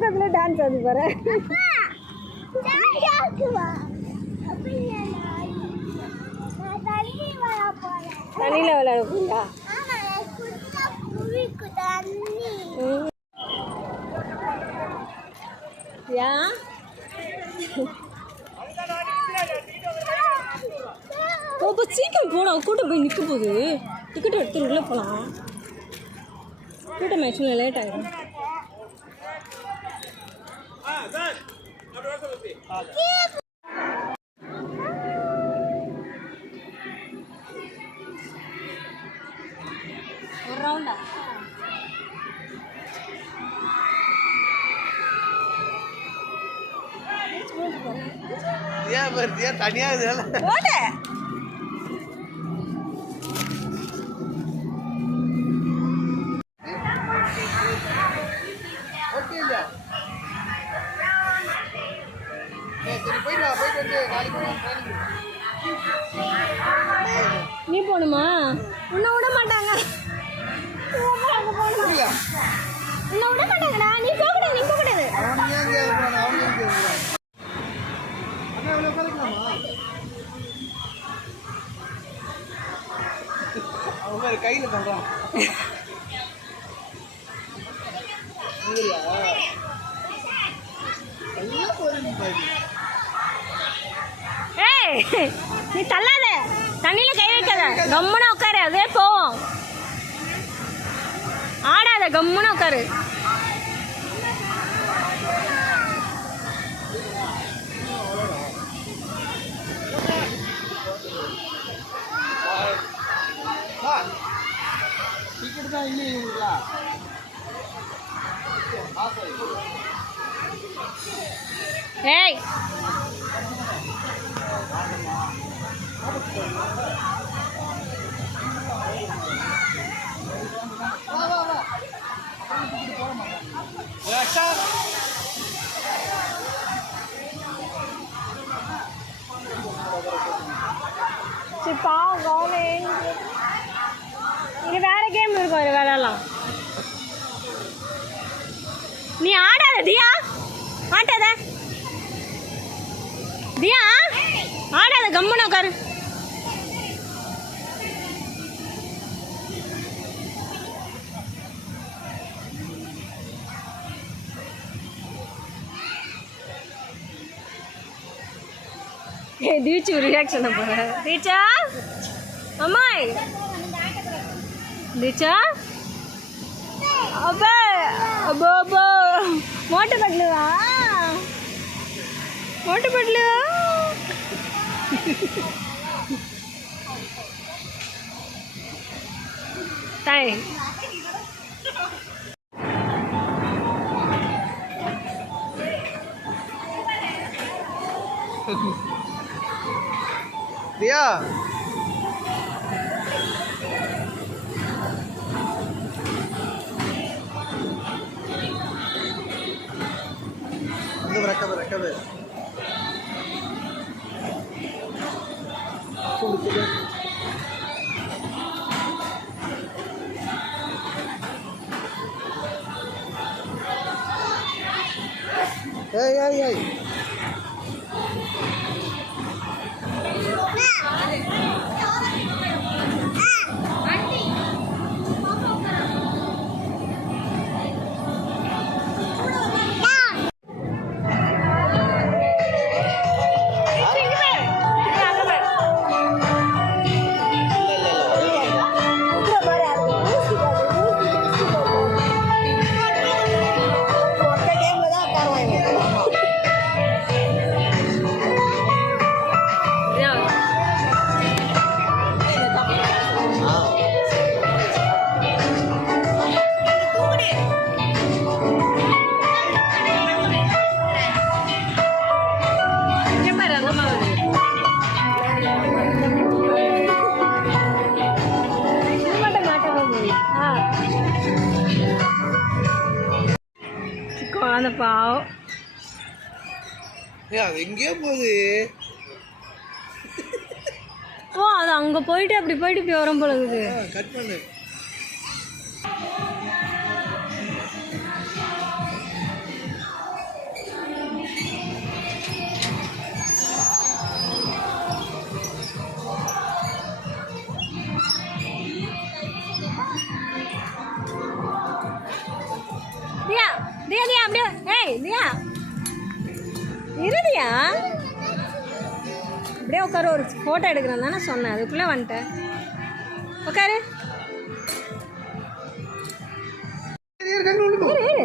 தூக்கத்தில் டான்ஸ் ஆடி போகிறேன். தண்ணியில் விளையாட போறியா? ஏன் இப்போ சீக்கிரம் போகலாம். கூட்டம் போய் நிற்க போகுது. டிக்கெட் எடுத்து உள்ளே போகலாம். கூட்டம் ஆக்சுவலாக லேட் ஆகிடும். ஒரு ரவுண்டா தனியா நீ போகணுமா? உன்னை விட மாட்டாங்க. உன்னை விட மாட்டாங்கடா. நீ போகக்கூடாது. நீ போகக்கூடாது. அவங்க கையில் பண்ணுறான். ஏய், நீ தள்ளாத. தண்ணியில கை வைக்காத. கம்முன்னு உட்காரு. அதே போவோம். ஆடாத. கம்முன்னு உட்காரு. டிக்கெட் தான் இல்லையா? ஏய், பாவம் கவனம். இது வேற கேம் இருக்கும். இது விளையாடலாம். நீ ஆடாத தியா. ஆட்டாத தியா. ஆடாத. கம்முன்னு உட்காரு. தீச்சு ரியாக்ஷன் போகிறேன். தீச்சா அம்மாய். தீச்சா அப்பா அப்போ அப்போ மோட்டு பட்லுவா. மோட்டு பட்லுவா. தாய் தியா ركب هاي அந்த பாவம் எங்கேயோ போகுது. ஓ அது அங்கே போயிட்டு அப்படி போயிட்டு இப்படி வரும் போல இருக்குது. கட் பண்ணு. தியா தியா அப்படியே ஏய் தியா இருதியா அப்படியே உட்காரு ஒரு ஃபோட்டோ எடுக்கிறேன் தானே சொன்னேன் அதுக்குள்ளே வந்துட்டேன் உட்காரு இரு